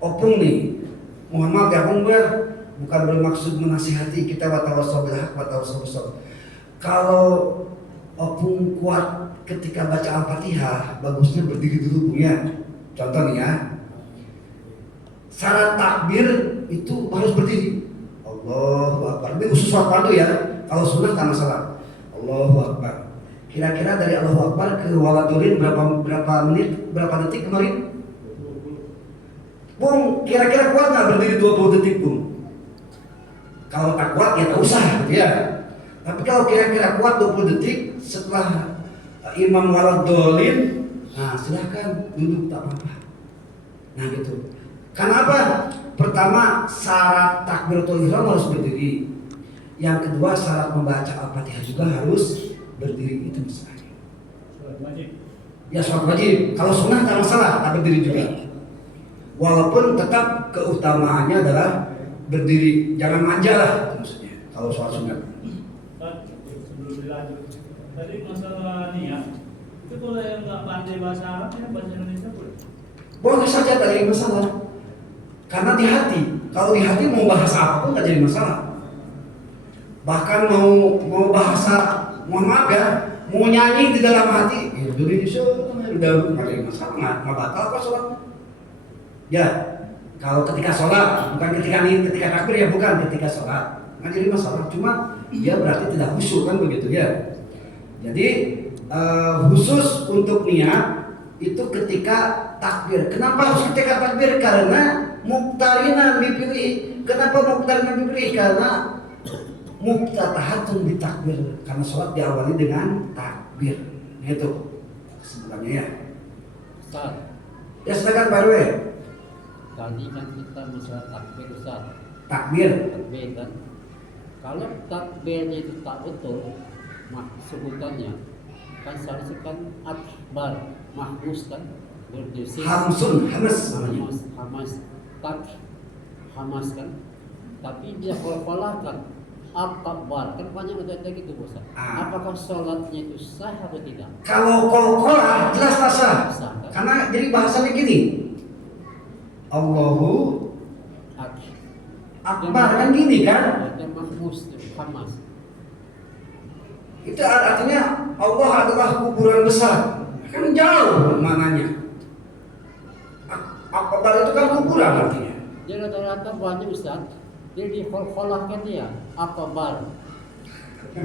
opung nih, mohon maaf ya opung bukan bermaksud menasihati kita watawassaw bil haq watawassaw bis sabr. Kalau opung kuat ketika baca Al-Fatihah, bagusnya berdiri dulu punya. Contoh nih ya, syarat takbir itu harus berdiri. Allahu Akbar. Ini khusus sholat fardu ya. Kalau sunnah tak masalah. Allahu Akbar. Kira-kira dari Allahu Akbar ke waladzurin berapa menit, berapa detik kemarin? Bung, kira-kira kuat nggak berdiri 20 detik, Bung? Kalau tak kuat ya tak usah, gitu ya. Tapi kalau kira-kira kuat 20 detik setelah imam waladzurin, nah silahkan duduk tak apa-apa. Nah gitu. Karena apa? Pertama, syarat takbiratul ihram harus berdiri. Yang kedua, syarat membaca Al-Fatihah juga harus berdiri, itu misalnya. Sholat wajib. Ya sholat wajib. Kalau sunnah tak masalah, tak berdiri juga. Walaupun tetap keutamaannya adalah berdiri, jangan manja lah itu maksudnya. Kalau sholat sunnah. Sebelum dilanjut, tadi masalah niat, itu kalau yang nggak pandai bahasa Arab, ya bahasa Indonesia boleh. Boleh saja tak jadi masalah. Karena di hati. Kalau di hati mau bahasa apapun tak jadi masalah. Bahkan mau bahasa, mohon maaf ya, mau nyanyi di dalam hati, ya udah nggak ada masalah, nggak batal kok sholat. Ya, kalau ketika sholat, bukan ketika takbir ya, bukan ketika sholat, nggak jadi masalah. Cuma dia berarti tidak khusyuk kan begitu ya. Jadi khusus untuk niat itu ketika takbir. Kenapa harus ketika takbir? Karena muqtarinan dipilih. Kenapa muqtarinan dipilih? Karena muftatahatun bitakbir, karena sholat diawali dengan takbir. Itu kesimpulannya ya. Ustaz, Ya silakan Pak Rwe. tadi kan kita masalah takbir Ustaz. Takbir. Takbir kan. Kalau takbirnya itu tak betul, sebutannya kan seharusnya kan akbar, mahmus kan, berdiri. Hamsun, hamas namanya. Hamas kan. Tapi dia qalqalahkan akbar kan banyak ada gitu Ustaz. Apakah sholatnya itu sah atau tidak? Kalau qalqalah jelas tak sah. Sah kan? Karena jadi bahasanya gini. Allahu Akbar kan gini kan? Ada mahmus, hamas. Itu artinya Allah adalah kuburan besar. Kan jauh mananya. Akbar itu kan kuburan artinya. Jadi rata-rata banyak Ustaz, dia dikolkolahkan dia akbar.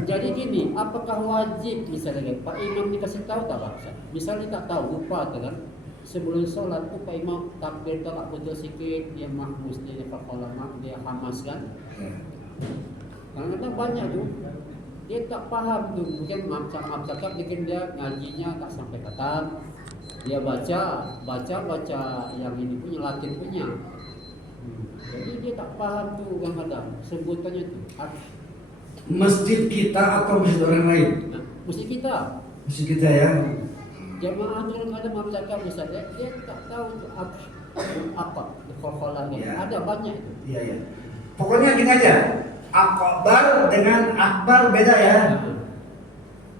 Jadi gini, apakah wajib misalnya Pak Imam dikasih tahu tak Pak Ustaz? Misalnya tak tahu, lupa kan? Sebelum sholat, Pak Imam takbir tak betul sikit, dia mahmus, dia kolkolah, dia hamas kan? Karena banyak tuh, dia tak paham tuh, mungkin cakap bikin dia ngajinya tak sampai kata. Dia baca yang ini punya, Latin punya. Jadi dia tak paham tuh yang ada sebutannya tuh. Masjid kita atau masjid orang lain? Nah, mesti kita. Masjid kita ya. Jamaah tu kadang mau cakap misalnya dia tak tahu tu apa kolkolah ni. Ya. Ada banyak itu. Iya ya. Pokoknya gini aja. Akbar dengan akbar beda ya.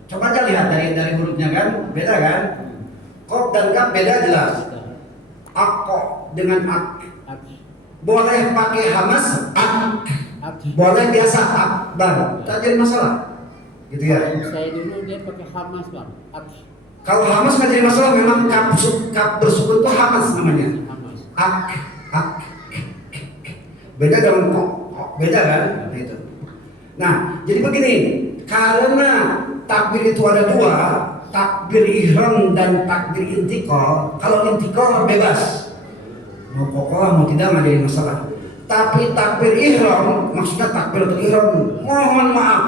Coba aja lihat dari hurufnya kan, beda kan? Qaf dan kaf beda jelas. Akko dengan ak. Boleh pakai hamas ak. Boleh biasa akbar. Tak jadi masalah. Gitu ya. Saya dulu dia pakai hamas bang. Kalau hamas nggak jadi masalah, memang kaf bersukun itu hamas namanya. Hamas. Ak. Beda dengan kok, beda kan? Nah itu. Nah, jadi begini, karena takbir itu ada dua, takbir ihram dan takbir intiqal. Kalau intiqal bebas, mau kokoh mau tidak nggak jadi masalah. Tapi takbir ihram, maksudnya takbiratul ihram, mohon maaf.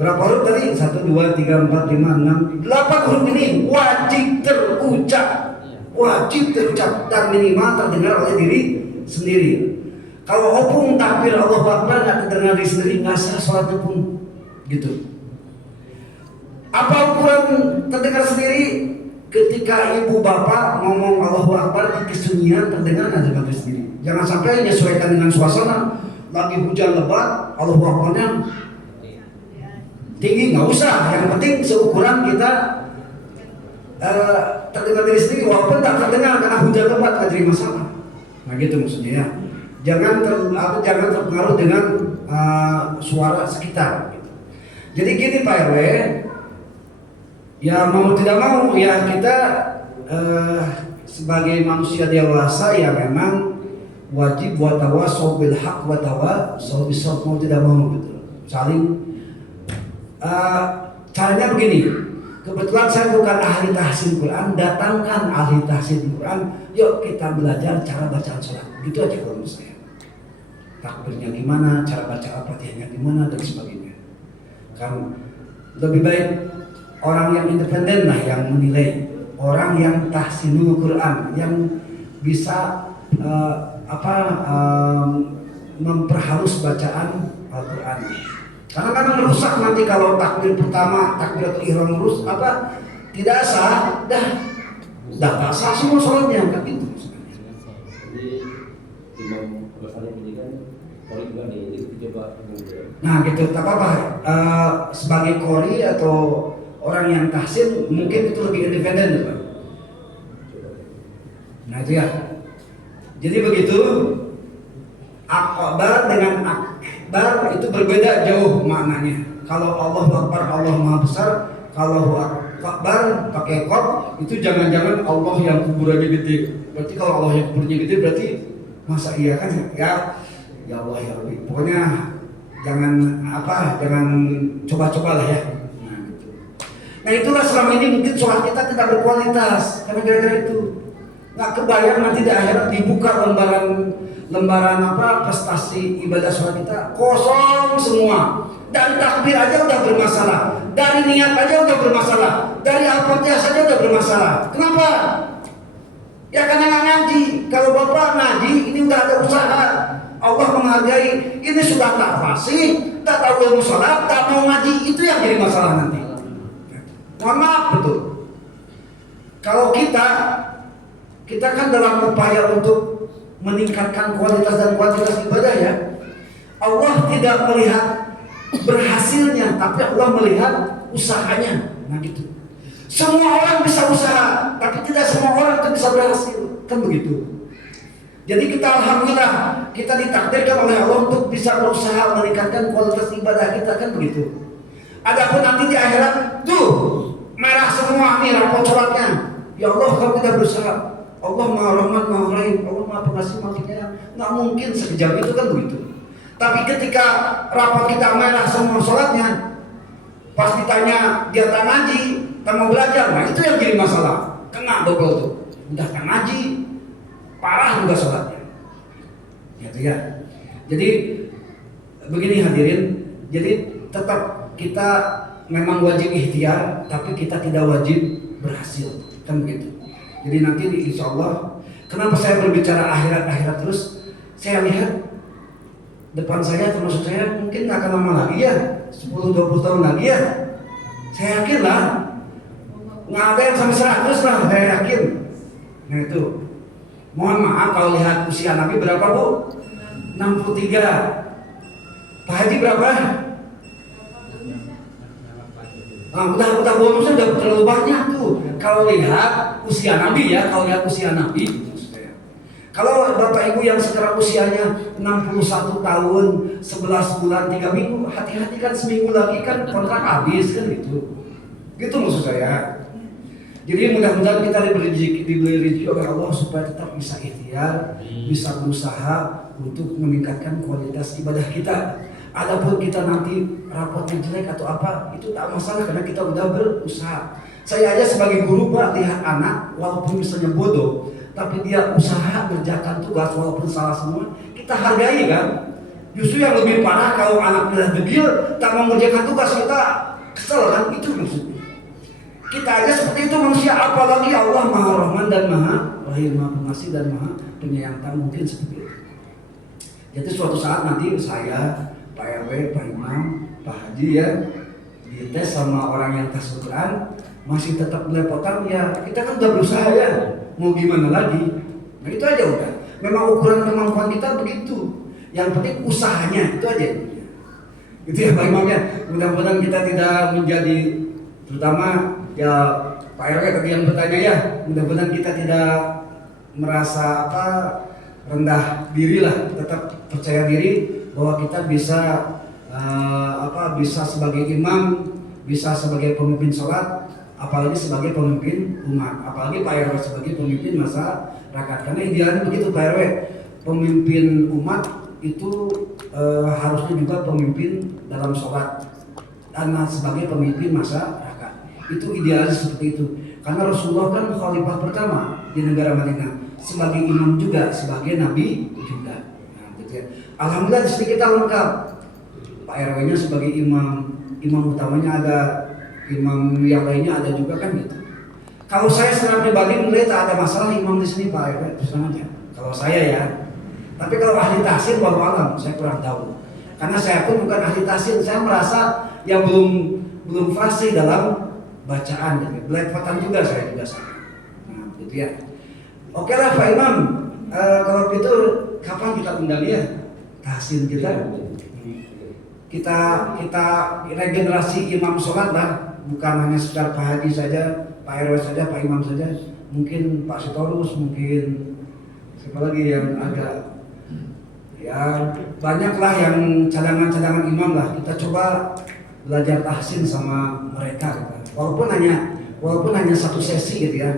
Berapa huruf tadi? 1, 2, 3, 4, 5, 6, 8 huruf ini wajib terucap. Wajib terucap dan minimal terdengar oleh diri sendiri. Kalau opung takbir Allahu Akbar nggak terdengar diri sendiri, nggak sah sholatnya pun. Gitu. Apa ukuran terdengar sendiri? Ketika ibu bapak ngomong Allahu Akbar di kesunyian terdengar nggak terdengar diri sendiri. Jangan sampai menyesuaikan dengan suasana. Lagi hujan lebat, Allahu Akbarnya tinggi, nggak usah. Yang penting seukuran kita terdengar diri sendiri walaupun tak terdengar karena hujan lebat nggak jadi masalah. Nah gitu maksudnya ya. Jangan terpengaruh dengan suara sekitar. Gitu. Jadi gini Pak RW, ya mau tidak mau ya kita sebagai manusia dewasa ya memang wajib buat tawasau bil haq wa tawasau bis sabr, mau tidak mau gitu. Saling caranya begini. Kebetulan saya bukan ahli tahsin Quran, datangkan ahli tahsin Quran, yuk kita belajar cara bacaan sholat. Gitu aja kalau menurut saya. Takbirnya gimana, cara baca Al-Fatihahnya gimana dan sebagainya. Kan lebih baik orang yang independen lah yang menilai, orang yang tahsinul Quran, yang bisa memperhalus bacaan Al-Quran. Karena kan merusak nanti kalau takbir pertama, takbiratul ihram tidak sah, dah sah semua sholatnya kan gitu. Jadi imam besarnya ini kan kalau juga dicoba kemudian. Nah gitu, tak apa-apa. Sebagai qori atau orang yang tahsin mungkin itu lebih independen, Pak. Nah itu ya. Jadi begitu. Akbar dengan akbar itu berbeda jauh maknanya. Kalau Allahu Akbar, Allah Maha Besar. Kalau akbar pakai qaf itu jangan-jangan Allah yang kuburannya gede. Berarti kalau Allah yang kuburannya gede berarti masa iya kan ya Allah ya Rabbi. Pokoknya jangan coba-coba lah ya. Nah itulah selama ini mungkin sholat kita tidak berkualitas karena gara-gara itu nggak kebayang nanti di akhirat dibuka lembaran prestasi ibadah sholat kita kosong semua, dan takbir aja udah bermasalah, dari niat aja udah bermasalah, dari Al-Fatihah saja udah bermasalah. Kenapa? Ya karena nggak ngaji. Kalau bapak ngaji ini udah ada usaha, Allah menghargai. Ini sudah tak fasih, tak tahu ilmu sholat, tak mau ngaji, itu yang jadi masalah nanti. Mohon maaf betul. Kalau kita kan dalam upaya untuk meningkatkan kualitas dan kuantitas ibadah ya. Allah tidak melihat berhasilnya, tapi Allah melihat usahanya. Nah gitu. Semua orang bisa usaha, tapi tidak semua orang itu bisa berhasil. Kan begitu. Jadi kita alhamdulillah kita ditakdirkan oleh Allah untuk bisa berusaha meningkatkan kualitas ibadah kita, kan begitu. Adapun nanti di akhirat tuh merah semua nih rapor sholatnya. Ya Allah kalau kita berusaha, Allah Maha Rahman, Maha Rahim, Allah Maha Pengasih, Maha Penyayang. Nggak mungkin sekejam itu, kan begitu. Tapi ketika rapor kita merah semua sholatnya, pas ditanya dia tak ngaji, tak mau belajar, nah itu yang jadi masalah. Kena double tuh. Udah tak ngaji, parah juga sholatnya. Gitu ya. Jadi begini hadirin, jadi tetap kita memang wajib ikhtiar, tapi kita tidak wajib berhasil, kan begitu. Jadi nanti insya Allah, kenapa saya berbicara akhirat terus? Saya lihat depan saya, termasuk saya mungkin nggak akan lama lagi ya, 10-20 tahun lagi ya. Saya yakin lah, nggak ada yang sampai 100 lah, saya yakin. Nah itu, mohon maaf kalau lihat usia Nabi berapa Bu? 63. Pak Haji berapa? Udah bonusnya udah terlalu banyak tuh. Kalau lihat usia Nabi ya, Kalau Bapak Ibu yang sekarang usianya 61 tahun, 11 bulan, 3 minggu, hati-hati kan seminggu lagi kan kontrak habis kan gitu. Gitu maksud saya. Jadi mudah-mudahan kita diberi rezeki oleh Allah supaya tetap bisa ikhtiar, bisa berusaha untuk meningkatkan kualitas ibadah kita. Adapun kita nanti rapotnya jelek atau apa, itu tak masalah karena kita udah berusaha. Saya aja sebagai guru Pak, lihat anak walaupun misalnya bodoh, tapi dia usaha mengerjakan tugas walaupun salah semua, kita hargai kan. Justru yang lebih parah kalau anaknya degil, tak mau mengerjakan tugas, kita kesel kan, itu maksudnya. Kita aja seperti itu manusia, apalagi Allah Maha Rahman dan Maha Rahim, Maha Pengasih dan Maha Penyayang, tak mungkin seperti itu. Jadi suatu saat nanti saya, Pak RW, Pak Imam, Pak Haji ya, dites sama orang yang tas Quran, masih tetap belepotan ya, kita kan udah berusaha ya, mau gimana lagi. Nah itu aja udah, memang ukuran kemampuan kita begitu. Yang penting usahanya, itu aja. Itu ya Pak Imam ya, mudah-mudahan kita tidak menjadi, terutama ya Pak RW tadi yang bertanya ya, mudah-mudahan kita tidak merasa rendah diri lah, tetap percaya diri bahwa kita bisa bisa sebagai imam, bisa sebagai pemimpin sholat, apalagi sebagai pemimpin umat, apalagi Pak RW sebagai pemimpin masyarakat. Karena idealnya begitu Pak RW, pemimpin umat itu harusnya juga pemimpin dalam sholat dan sebagai pemimpin masyarakat. Itu idealnya seperti itu. Karena Rasulullah kan khalifah pertama di negara Madinah, sebagai imam juga, sebagai nabi juga. Nah, gitu ya. Alhamdulillah di sini kita lengkap. Pak RW-nya sebagai imam, imam utamanya ada, imam yang lainnya ada juga kan gitu. Kalau saya secara pribadi melihat tak ada masalah imam di sini Pak RW, terus aja. Kalau saya ya. Tapi kalau ahli tahsin wallahu alam, saya kurang tahu. Karena saya pun bukan ahli tahsin, saya merasa yang belum fasih dalam bacaan, gitu. Belepotan juga saya juga sama. Nah, gitu ya. Oke lah Pak Imam, kalau gitu kapan kita undang ya tahsin kita regenerasi imam sholat lah, bukan hanya sekedar Pak Haji saja, Pak RW saja, Pak Imam saja, mungkin Pak Sitorus, mungkin siapa lagi yang agak ya banyaklah yang cadangan-cadangan imam lah. Kita coba belajar tahsin sama mereka gitu. Walaupun hanya satu sesi gitu ya.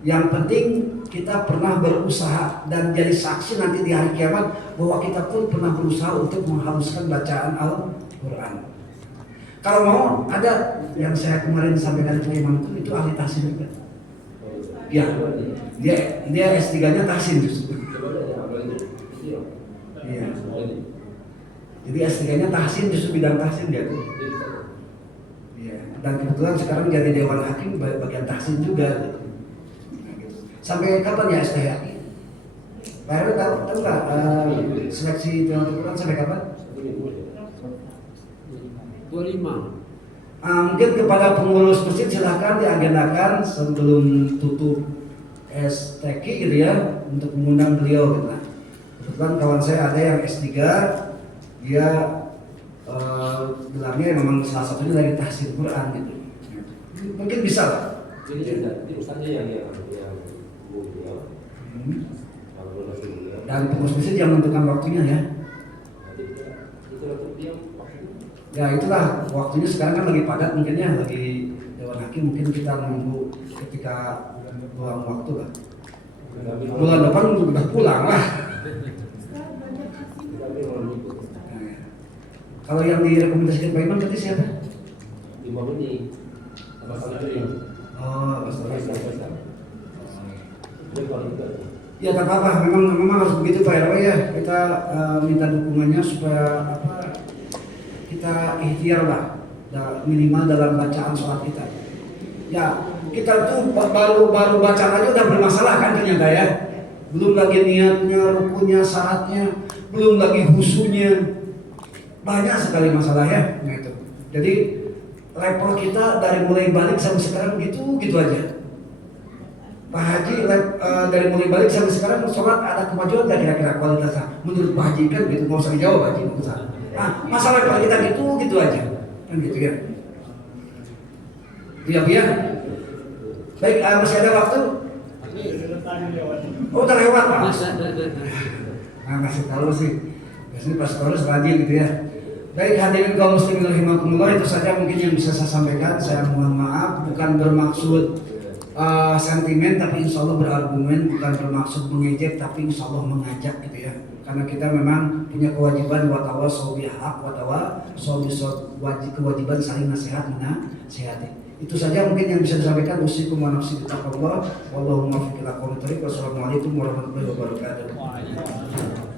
Yang penting kita pernah berusaha dan jadi saksi nanti di hari kiamat bahwa kita pun pernah berusaha untuk menghaluskan bacaan Al-Quran. Kalau mau ada yang saya kemarin sampaikan ke imam itu ahli tahsin juga. Ya, dia S3-nya tahsin justru. Iya. Jadi S3-nya tahsin, justru bidang tahsin dia tuh. Iya. Dan kebetulan sekarang jadi Dewan Hakim bagian tahsin juga. Nah, gitu. Sampai kapan ya STH? Pak RW tahu nggak seleksi Dewan Quran sampai kapan? 25. Mungkin kepada pengurus masjid silahkan diagendakan sebelum tutup STQ gitu ya, untuk mengundang beliau gitu. Kebetulan kawan saya ada yang S3, dia bilangnya memang salah satunya dari tahsin Quran gitu. Mungkin bisa lah. Jadi urusannya yang Dan pengurus masjid yang menentukan waktunya ya. Ya itulah waktunya sekarang kan lagi padat mungkin ya, lagi Dewan Hakim, mungkin kita menunggu ketika luang waktu lah. Bulan depan udah pulang lah. Kalau yang direkomendasikan Pak Imam tadi siapa? Imam ini sama ini. Oh, Ustaz. Dia Ya tak apa-apa, memang harus begitu Pak RW ya. Kita minta dukungannya supaya kita ikhtiar lah, minimal dalam bacaan sholat kita. Ya kita tuh baru bacaan aja udah bermasalah kan ternyata ya. Belum lagi niatnya, rukunnya, syaratnya, belum lagi khusyuknya. Banyak sekali masalah ya. Nah itu. Jadi level kita dari mulai balik sampai sekarang gitu aja. Pak Haji dari mulai balik sampai sekarang sholat ada kemajuan nggak kira-kira kualitasnya? Menurut Pak Haji kan gitu, nggak usah dijawab Haji. Masalah level kita gitu aja, kan gitu ya. Iya ya. Baik, masih ada waktu? Oh udah lewat Pak. Masih tahu sih. Biasanya pas terus rajin gitu ya. Baik hadirin kaum muslimin rahimakumullah, itu saja mungkin yang bisa saya sampaikan. Saya mohon maaf, bukan bermaksud sentimen, tapi insya Allah berargumen, bukan bermaksud mengejek, tapi insya Allah mengajak gitu ya. Karena kita memang punya kewajiban watawasau bil haq watawasau bis wajib, kewajiban saling nasihat menasihati. Itu saja mungkin yang bisa disampaikan. Usikum wa nafsi bittaqwallah wallahu muwaffiq ila aqwamit thoriq. Wassalamualaikum warahmatullahi wabarakatuh.